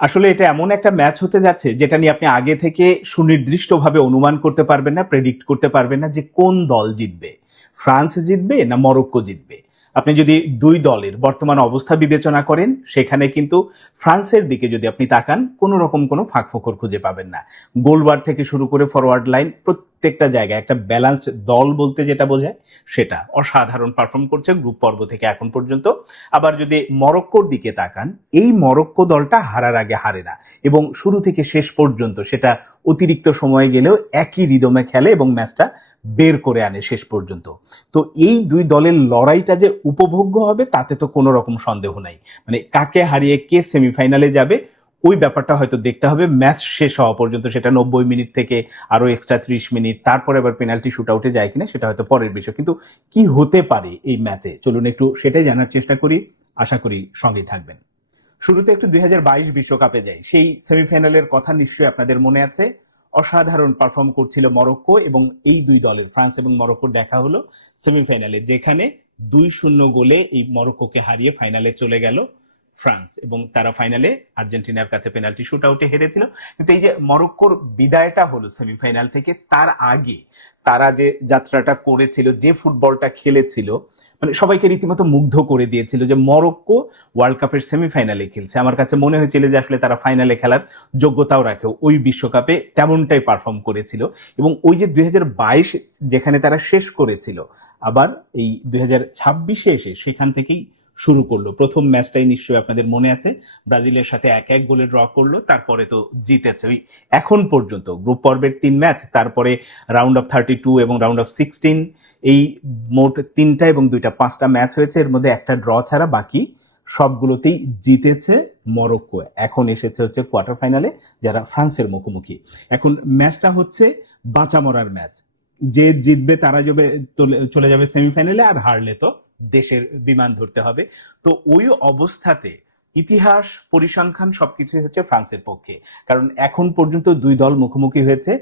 আসলে এটা এমন একটা ম্যাচ হতে যাচ্ছে যেটা নিয়ে আপনি আগে থেকে সুনির্দিষ্টভাবে অনুমান করতে পারবেন না, প্রেডিক্ট করতে পারবেন না যে কোন দল জিতবে। ফ্রান্স জিতবে না মরক্কো জিতবে। আপনি যদি দুই দলের বর্তমান অবস্থা বিবেচনা করেন, সেখানে কিন্তু ফ্রান্সের দিকে যদি আপনি তাকান, কোনো রকম কোনো ফাঁকফোকর খুঁজে পাবেন না। গোলবার থেকে শুরু করে ফরওয়ার্ড লাইন প্রত্যেকটা জায়গায় একটা ব্যালান্সড দল বলতে যেটা বোঝায় সেটা অসাধারণ পারফর্ম করছে গ্রুপ পর্ব থেকে এখন পর্যন্ত। আবার যদি মরক্কোর দিকে তাকান, এই মরক্কো দলটা হারার আগে হারে না, এবং শুরু থেকে শেষ পর্যন্ত সেটা অতিরিক্ত সময় গেলেও একই রিদমে খেলে এবং ম্যাচটা বের করে আনে শেষ পর্যন্ত। তো এই দুই দলের লড়াইটা যে উপভোগ্য হবে তাতে তো কোনো রকম সন্দেহ নাই। মানে কাকে হারিয়ে কে সেমিফাইনালে যাবে ওই ব্যাপারটা হয়তো দেখতে হবে ম্যাচ শেষ হওয়া পর্যন্ত, সেটা 90 মিনিট থেকে আরো এক্সট্রা 30 মিনিট, তারপরে আবার পেনাল্টি শুট আউটে যায় কিনা সেটা হয়তো পরের বিষয়। কিন্তু কি হতে পারে এই ম্যাচে, চলুন একটু সেটাই জানার চেষ্টা করি। আশা করি সঙ্গেই থাকবেন। শুরুতে একটু 2022 বিশ্বকাপে যাই। সেই সেমিফাইনালের কথা নিশ্চয়ই আপনাদের মনে আছে। অসাধারণ পারফর্ম করছিল মরক্কো, এবং এই দুই দলের ফ্রান্স এবং মরক্কোর দেখা হলো সেমিফাইনালে, যেখানে 2-0 গোলে এই মরক্কোকে হারিয়ে ফাইনালে চলে গেল ফ্রান্স, এবং তারা ফাইনালে আর্জেন্টিনার কাছে পেনাল্টি শুট আউটে হেরেছিল। কিন্তু এই যে মরক্কোর বিদায়টা হলো সেমিফাইনাল থেকে, তার আগে তারা যে যাত্রাটা করেছিল, যে ফুটবলটা খেলেছিল, মানে সবাইকে রীতিমতো মুগ্ধ করে দিয়েছিল যে মরক্কো ওয়ার্ল্ড কাপের সেমিফাইনালে খেলছে। আমার কাছে মনে হয়েছিল যে আসলে তারা ফাইনালে খেলার যোগ্যতাও রাখে, ওই বিশ্বকাপে তেমনটাই পারফর্ম করেছিল। এবং ওই যে 2022 যেখানে তারা শেষ করেছিল, আবার এই 2026-এ এসে সেখান থেকেই শুরু করলো। প্রথম ম্যাচটাই নিশ্চয়ই আপনাদের মনে আছে, ব্রাজিলের সাথে 1-1 গোলে ড্র করলো, তারপরে তো জিতেছে। ওই এখন পর্যন্ত গ্রুপ পর্বের 3 ম্যাচ, তারপরে রাউন্ড অফ 32 এবং রাউন্ড অফ 16, এই মোট 3টা এবং 2টা 5টা ম্যাচ হয়েছে, এর মধ্যে একটা ড্র ছাড়া বাকি সবগুলোতেই জিতেছে মরক্কো। এখন এসেছে হচ্ছে কোয়ার্টার ফাইনালে, যারা ফ্রান্সের মুখোমুখি। এখন ম্যাচটা হচ্ছে বাঁচা মরার ম্যাচ। যে জিতবে তারা যাবে, চলে যাবে সেমিফাইনালে, আর হারলে তো দেশের বিমান ধরতে হবে। তো ওই অবস্থাতে ইতিহাস পরিসংখ্যান সবকিছুই হচ্ছে ফ্রান্সের পক্ষে, কারণ এখন পর্যন্ত দুই দল মুখোমুখি হয়েছে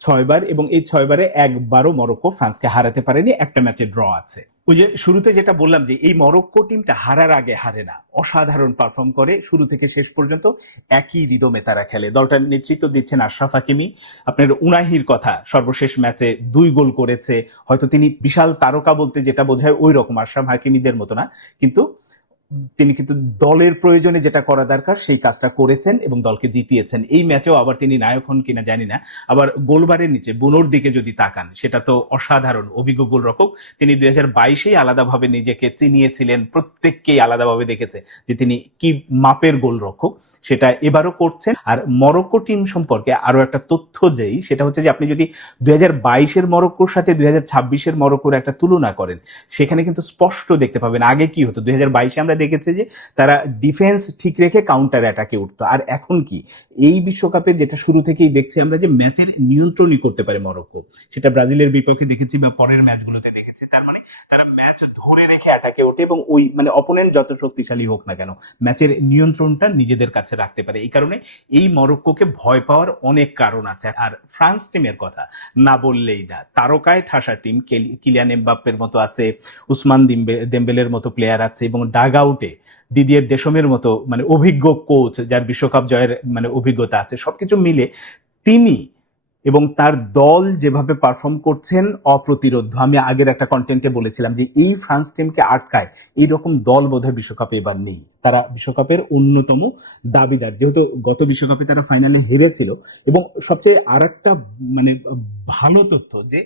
6বার, এবং এই 6বারে একবারও মরক্কো ফ্রান্সকে হারাতে পারেনি, একটা ম্যাচে ড্র আছে। ওই যে শুরুতে যেটা বললাম যে এই মরক্কো টিমটা হারার আগে হারে না, অসাধারণ পারফর্ম করে শুরু থেকে শেষ পর্যন্ত একই রিদমে তারা খেলে। দলটার নেতৃত্ব দিচ্ছেন আশরাফ হাকিমি। আপনার উনাহির কথা, সর্বশেষ ম্যাচে 2 গোল করেছে। হয়তো তিনি বিশাল তারকা বলতে যেটা বোঝায় ওই রকম আশরাফ হাকিমিদের মতো না, কিন্তু তিনি কিন্তু দলের প্রয়োজনে যেটা করা দরকার সেই কাজটা করেছেন এবং দলকে জিতিয়েছেন। এই ম্যাচেও আবার তিনি নায়ক হন কিনা জানি না। আবার গোলবারের নিচে বুনোর দিকে যদি তাকান, সেটা তো অসাধারণ অভিজ্ঞ গোলরক্ষক। তিনি 2022-এই আলাদাভাবে নিজেকে চিনিয়েছিলেন, প্রত্যেককেই আলাদাভাবে দেখেছে যে তিনি কি মাপের গোলরক্ষক, সেটা এবারও করছেন। আর মরক্কো টিম সম্পর্কে আরো একটা তথ্য দেই, সেটা হচ্ছে যে আপনি যদি 2022-এর মরক্কোর সাথে 2026-এর মরক্কোর একটা তুলনা করেন, সেখানে কিন্তু স্পষ্ট দেখতে পাবেন আগে কি হতো। 2022-এ আমরা দেখেছি যে তারা ডিফেন্স ঠিক রেখে কাউন্টার অ্যাটাকে উঠতো, আর এখন কি এই বিশ্বকাপে যেটা শুরু থেকেই দেখছি আমরা যে ম্যাচের নিয়ন্ত্রণই করতে পারে মরক্কো। সেটা ব্রাজিলের বিপক্ষে দেখেছি বা পরের ম্যাচগুলোতে দেখেছি। তার মানে তারা ম্যাচ ধরে রেখে অ্যাটাকে ওঠে, এবং ওই মানে অপোনেন্ট যত শক্তিশালী হোক না কেন ম্যাচের নিয়ন্ত্রণটা নিজেদের কাছে রাখতে পারে। এই কারণে এই মরক্কোকে ভয় পাওয়ার অনেক কারণ আছে। আর ফ্রান্স টিমের কথা না বললেই না, তারকায় ঠাসা টিম। কিলিয়ান এমবাপ্পের মতো আছে, উসমান দেম্বেলের মতো প্লেয়ার আছে, এবং ডাগ আউটে দিদিয়ের দেশমের মতো মানে অভিজ্ঞ কোচ, যার বিশ্বকাপ জয়ের মানে অভিজ্ঞতা আছে। সবকিছু মিলে তিনি এবং তার দল যেভাবে পারফর্ম করছেন অপ্রতিরোধ্য। আমি আগের একটা কন্টেন্টে বলেছিলাম যে এই ফ্রান্স টিমকে আটকায় এইরকম দল বোধহয় বিশ্বকাপে এবার নেই। তারা বিশ্বকাপের অন্যতম দাবিদার, যেহেতু গত বিশ্বকাপে তারা ফাইনালে হেরেছিল। এবং সবচেয়ে আর একটা মানে ভালো তথ্য যে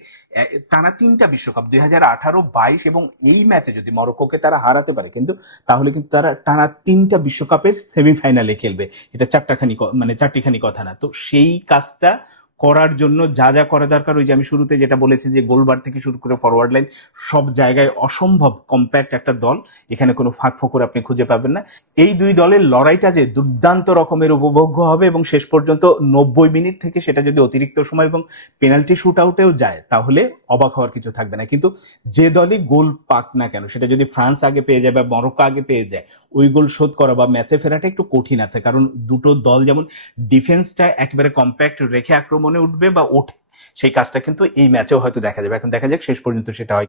টানা 3টা বিশ্বকাপ 2018, 22 এবং এই ম্যাচে যদি মরক্কোকে তারা হারাতে পারে, কিন্তু তাহলে কিন্তু তারা টানা 3টা বিশ্বকাপের সেমিফাইনালে খেলবে। এটা চারটিখানি কথা না। তো সেই কাজটা করার জন্য যা যা করা দরকার, ওই যে আমি শুরুতে যেটা বলেছি যে গোলবার থেকে শুরু করে ফরওয়ার্ড লাইন সব জায়গায় অসম্ভব কম্প্যাক্ট একটা দল, এখানে কোনো ফাঁক ফোকর আপনি খুঁজে পাবেন না। এই দুই দলের লড়াইটা যে দুর্দান্ত রকমের উপভোগ্য হবে, এবং শেষ পর্যন্ত 90 মিনিট থেকে সেটা যদি অতিরিক্ত সময় এবং পেনাল্টি শুট আউটেও যায়, তাহলে অবাক হওয়ার কিছু থাকবে না। কিন্তু যে দলই গোল পাক না কেন, সেটা যদি ফ্রান্স আগে পেয়ে যায় বা মরক্কো আগে পেয়ে যায়, ওই গোল শোধ করা বা ম্যাচে ফেরাটা একটু কঠিন আছে। কারণ দুটো দল যেমন ডিফেন্সটা একেবারে কম্প্যাক্ট রেখে আক্রমণে উঠবে বা ওঠে, সেই কাজটা কিন্তু এই ম্যাচেও হয়তো দেখা যাবে। এখন দেখা যাক শেষ পর্যন্ত সেটা হয়।